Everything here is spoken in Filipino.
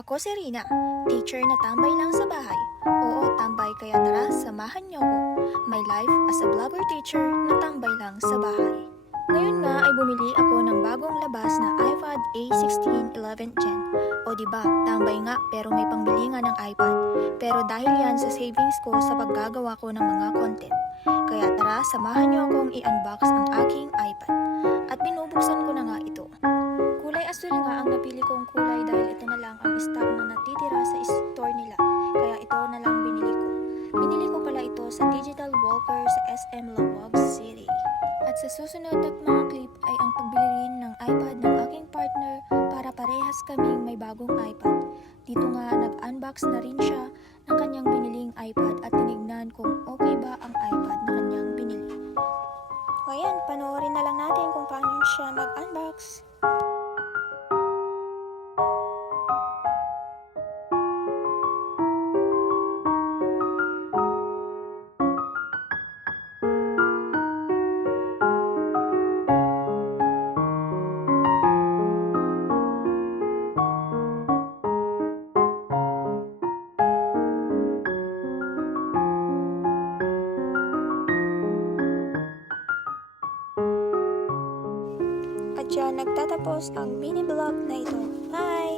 Ako si Rina, teacher na tambay lang sa bahay. Oo, tambay kaya tara, samahan niyo ako. My life as a blogger teacher na tambay lang sa bahay. Ngayon nga ay bumili ako ng bagong labas na iPad A16 11th Gen. O diba, tambay nga pero may pangbili nga ng iPad. Pero dahil yan sa savings ko sa paggagawa ko ng mga content. Kaya tara, samahan niyo akong i-unbox ang aking iPad. At binubuksan ko na nga ito. Kulay asul nga ang napili kong kulay dahil ito na lang ang stock na natitira sa store nila. Kaya ito na lang binili ko. Binili ko pala ito sa Digital Walker sa SM Lubbock City. At sa susunod at mga clip ay ang pagbili rin ng iPad ng aking partner para parehas kaming may bagong iPad. Dito nga nag-unbox na rin siya ng kanyang biniling iPad at tinignan kung okay ba ang iPad na kanyang binili. O ayan, panoorin na lang natin kung paano siya mag-unbox. At yan, nagtatapos ang mini vlog na ito. Bye!